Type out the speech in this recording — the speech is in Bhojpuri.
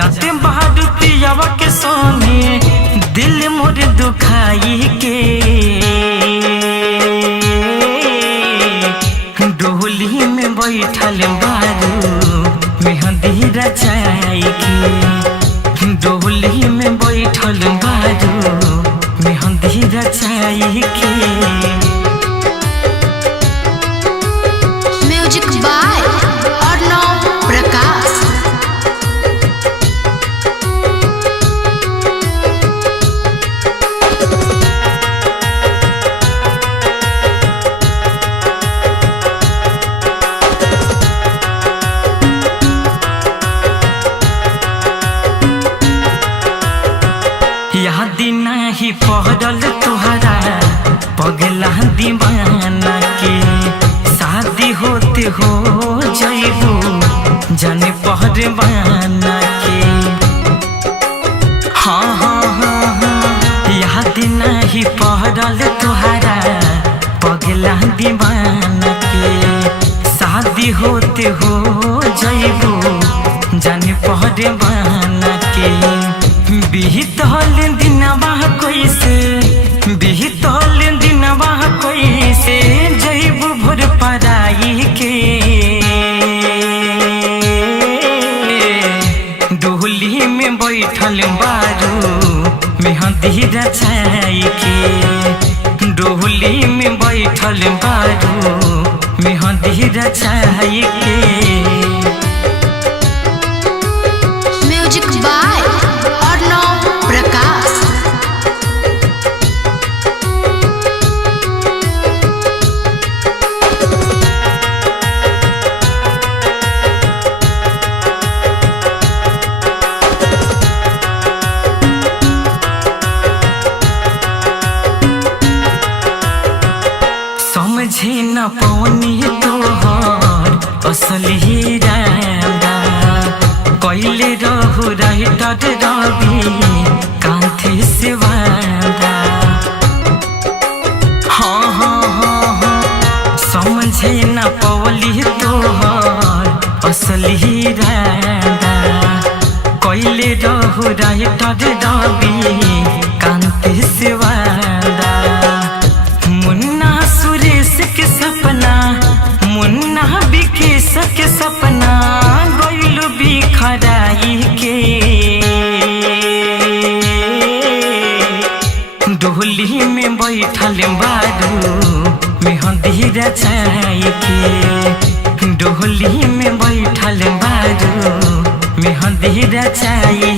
जाते बाहर पियावा के सोने दिल मोर दुखाई के डोली में बैठल बारू मेहंदी रचाई के डोली में बैठल बारू मेहंदी रचाई के। Music by Arnav Prakash. याद नहीं पड़ल तुहरा पगला दीवाना के शादी होते हो जइबू जाने पहरवाना के। हाँ हाँ हाँ हाँ याद नहीं पड़ल तुहरा पगला दीवाना के शादी होते हो जइबू जाने पहरवाना के। बिहितल दिनवा कैसे बिहितल दिनवा कैसे जइबू भोर पराई के डोली में बैठल बारू मेहंदी रचाई के डोली में बैठल बारू मेहंदी रचाई के। Music by Arnav Prakash. समझे न पौनी तोहर असली रांदा कैले रहु राइटर रवि कांथे से वादा। हाँ हाँ हाँ हाँ समझे न पौली तोहर असली रांदा कैले रहु राइटर रवि कांथे से वादा। मुन्ना सुरेश के सपना मुन्ना विकेश के सपना गइलु बिखराई के डोली में बैठल बारू मेहंदी रचाई के डोली में बैठल बारू मेहंदी रचाई